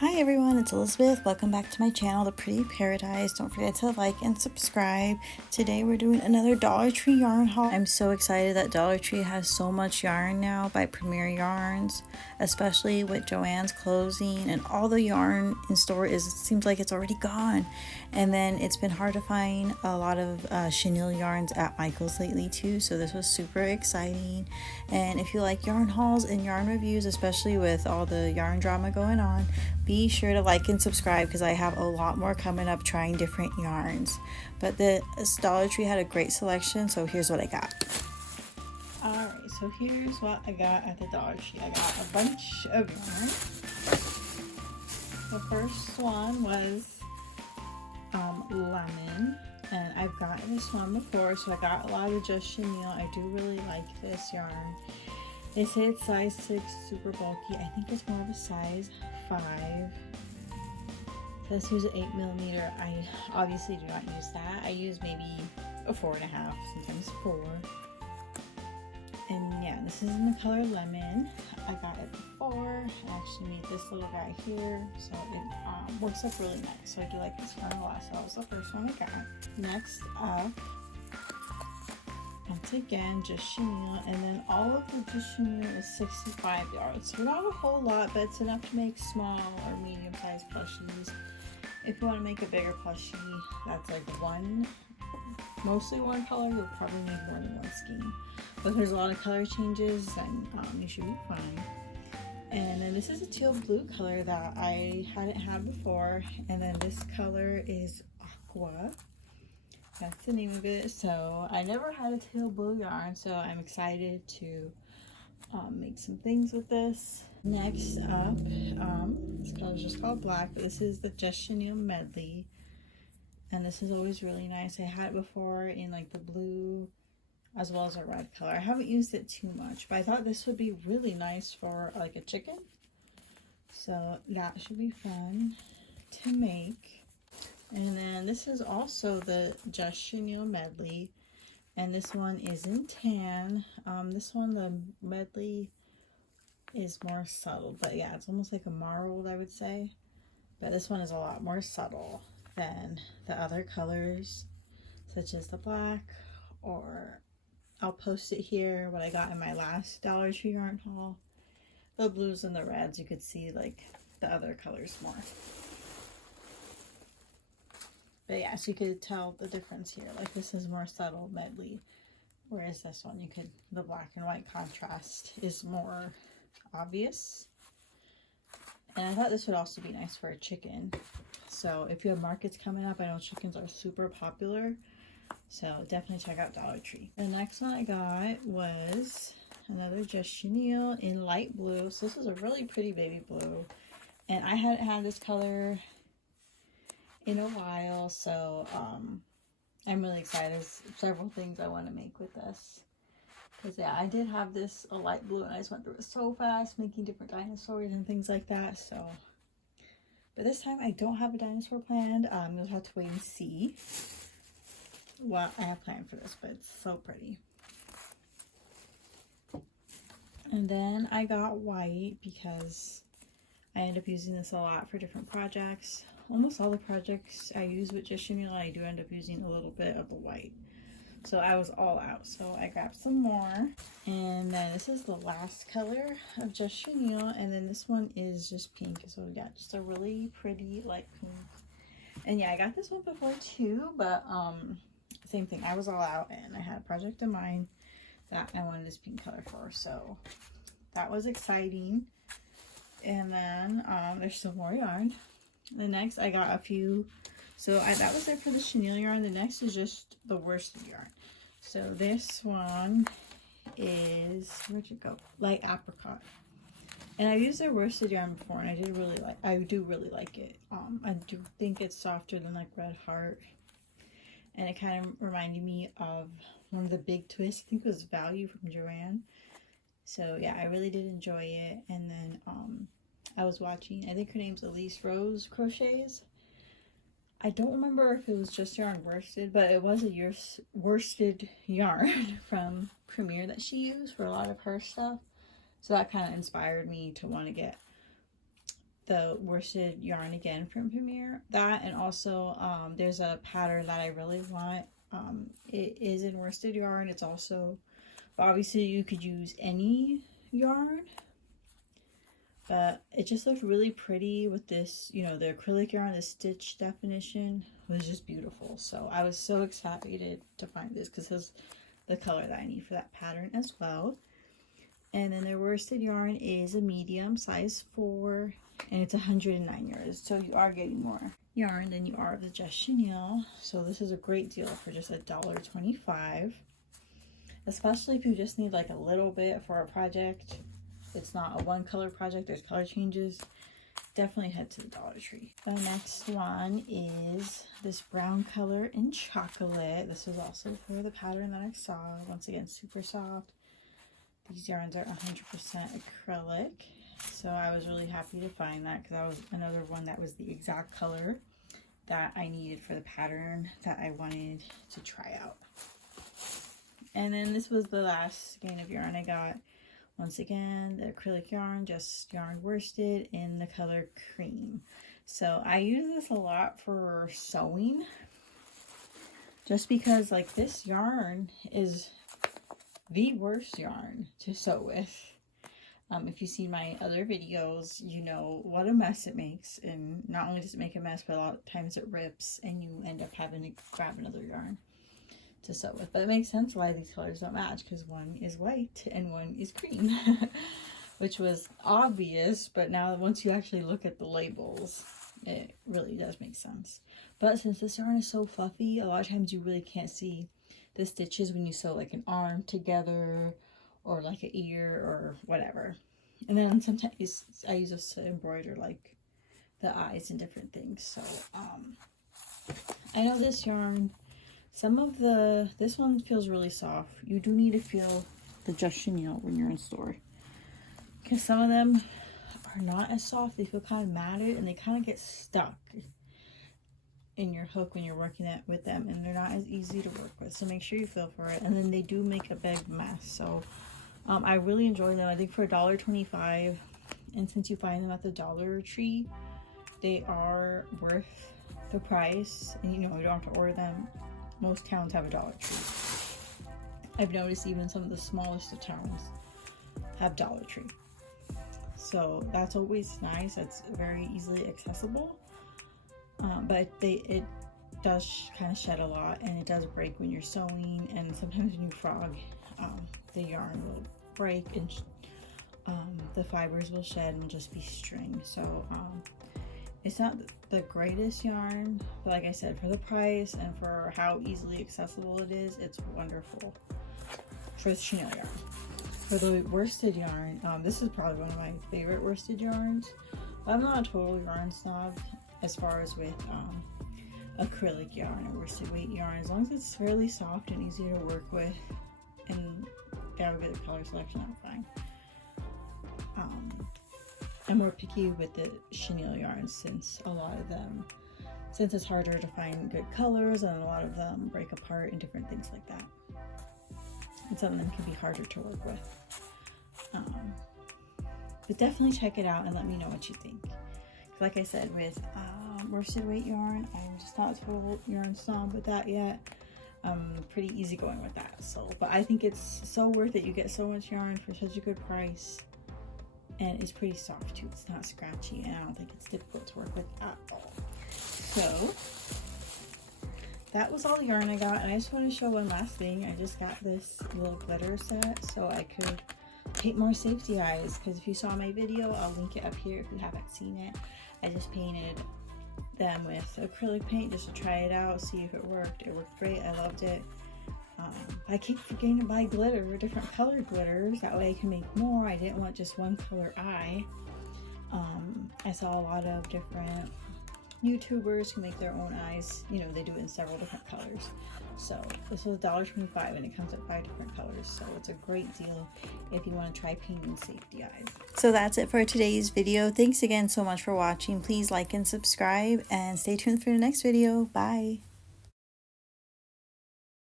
Hi everyone, it's Elizabeth. Welcome back to my channel, The Pretty Paradise. Don't forget to like and subscribe. Today we're doing another Dollar Tree yarn haul. I'm so excited that Dollar Tree has so much yarn now by Premier Yarns, especially with Joann's closing and all the yarn in store seems like it's already gone. And then it's been hard to find a lot of chenille yarns at Michael's lately too, so this was super exciting. And if you like yarn hauls and yarn reviews, especially with all the yarn drama going on, be sure to like and subscribe because I have a lot more coming up trying different yarns. But the Dollar Tree had a great selection, so here's what I got. Alright, so here's what I got at the Dollar Tree. I got a bunch of yarn. The first one was lemon, and I've gotten this one before, so I got a lot of just chenille. I do really like this yarn. They say it's size 6, super bulky. I think it's more of a size 5. This was an 8mm. I obviously do not use that. I use maybe a 4.5, sometimes 4. And yeah, this is in the color lemon. I got it before. I actually made this little guy here, so it works up really nice. So I do like this one a lot. So that was the first one I got. Next up, once again, just chenille, and then all of the just chenille is 65 yards. So not a whole lot, but it's enough to make small or medium-sized plushies. If you want to make a bigger plushie, that's like mostly one color, you'll probably need more than one scheme. But if there's a lot of color changes, then you should be fine. And then this is a teal blue color that I hadn't had before, and then this color is aqua. That's the name of it. So I never had a teal blue yarn, so I'm excited to make some things with this. Next up, this color is just called black, but this is the Just Chenille Medley, and this is always really nice. I had it before in like the blue as well as a red color. I haven't used it too much, but I thought this would be really nice for like a chicken, so that should be fun to make. And then this is also the Just Chenille Medley, and this one is in tan. This one, the medley, is more subtle, but yeah, it's almost like a marbled, I would say. But this one is a lot more subtle than the other colors, such as the black, or I'll post it here, what I got in my last Dollar Tree yarn haul. The blues and the reds, you could see like the other colors more. But yeah, so you could tell the difference here. Like this is more subtle medley, whereas this one, the black and white contrast is more obvious. And I thought this would also be nice for a chicken. So if you have markets coming up, I know chickens are super popular, so definitely check out Dollar Tree. The next one I got was another Just Chenille in light blue. So this is a really pretty baby blue, and I hadn't had this color in a while, so I'm really excited. There's several things I want to make with this, because yeah, I did have this a light blue and I just went through it so fast making different dinosaurs and things like that. So but this time I don't have a dinosaur planned. You'll have to wait and see what I have planned for this, but it's so pretty. And then I got white because I end up using this a lot for different projects. Almost all the projects I use with Just Chenille, I do end up using a little bit of the white. So I was all out, so I grabbed some more. And then this is the last color of Just Chenille, and then this one is just pink. So we got just a really pretty light pink. And yeah, I got this one before too, but same thing. I was all out and I had a project in mind that I wanted this pink color for, so that was exciting. And then there's some more yarn. The next I got a few, so that was it for the chenille yarn. The next is just the worsted yarn. So this one is, where'd it go? Light apricot. And I've used their worsted yarn before, and I do really like it. I do think it's softer than like Red Heart, and it kind of reminded me of one of the big twists. I think it was Value from Joann. So yeah, I really did enjoy it. And then I was watching, I think her name's Elise Rose Crochets. I don't remember if it was just yarn worsted, but it was a worsted yarn from Premier that she used for a lot of her stuff. So that kind of inspired me to want to get the worsted yarn again from Premier. That, and also there's a pattern that I really want. It is in worsted yarn. It's also, obviously you could use any yarn, but it just looked really pretty with this, you know, the acrylic yarn. The stitch definition was just beautiful. So I was so excited to find this because it's the color that I need for that pattern as well. And then their worsted yarn is a medium, size 4, and it's 109 yards. So you are getting more yarn than you are of the Just Chenille. So this is a great deal for just $1.25. Especially if you just need like a little bit for a project. It's not a one color project, there's color changes. Definitely head to the Dollar Tree. The next one is this brown color in chocolate. This is also for the pattern that I saw. Once again, super soft. These yarns are 100% acrylic. So I was really happy to find that because that was another one that was the exact color that I needed for the pattern that I wanted to try out. And then this was the last skein of yarn I got. Once again, the acrylic yarn, just yarn worsted in the color cream. So I use this a lot for sewing, just because like this yarn is the worst yarn to sew with. If you see my other videos, you know what a mess it makes. And not only does it make a mess, but a lot of times it rips and you end up having to grab another yarn to sew with. But it makes sense why these colors don't match, because one is white and one is cream. Which was obvious, but now once you actually look at the labels, it really does make sense. But since this yarn is so fluffy, a lot of times you really can't see the stitches when you sew like an arm together or like an ear or whatever. And then sometimes I use this to embroider like the eyes and different things. So I know this yarn, this one feels really soft. You do need to feel the Just Chenille when you're in store, because some of them are not as soft. They feel kind of matted and they kind of get stuck in your hook when you're working with them, and they're not as easy to work with. So make sure you feel for it. And then they do make a big mess. So I really enjoy them. I think for $1.25, and since you find them at the Dollar Tree, they are worth the price. And you know, you don't have to order them. Most towns have a Dollar Tree. I've noticed even some of the smallest of towns have Dollar Tree. So that's always nice. That's very easily accessible. But it does kind of shed a lot, and it does break when you're sewing, and sometimes when you frog, the yarn will break and the fibers will shed and just be string. So it's not the greatest yarn, but like I said, for the price and for how easily accessible it is, it's wonderful for the chenille yarn. For the worsted yarn, this is probably one of my favorite worsted yarns. I'm not a total yarn snob as far as with acrylic yarn or worsted weight yarn. As long as it's fairly soft and easy to work with and they have a good color selection, I'm fine. I'm more picky with the chenille yarns since it's harder to find good colors, and a lot of them break apart and different things like that. And some of them can be harder to work with. But definitely check it out and let me know what you think. Like I said, with worsted weight yarn, I'm just not a total yarn snob with that yet. Pretty easy going with that. So, but I think it's so worth it. You get so much yarn for such a good price, and it's pretty soft too. It's not scratchy, and I don't think it's difficult to work with at all. So that was all the yarn I got, and I just want to show one last thing. I just got this little glitter set so I could paint more safety eyes, because if you saw my video, I'll link it up here if you haven't seen it. I just painted them with acrylic paint just to try it out, see if it worked. It worked great. I loved it. I keep forgetting to buy glitter, different colored glitters, that way I can make more. I didn't want just one color eye. I saw a lot of different YouTubers who make their own eyes. You know, they do it in several different colors. So this was $1.25, and it comes in 5 different colors. So it's a great deal if you want to try painting safety eyes. So that's it for today's video. Thanks again so much for watching. Please like and subscribe, and stay tuned for the next video. Bye.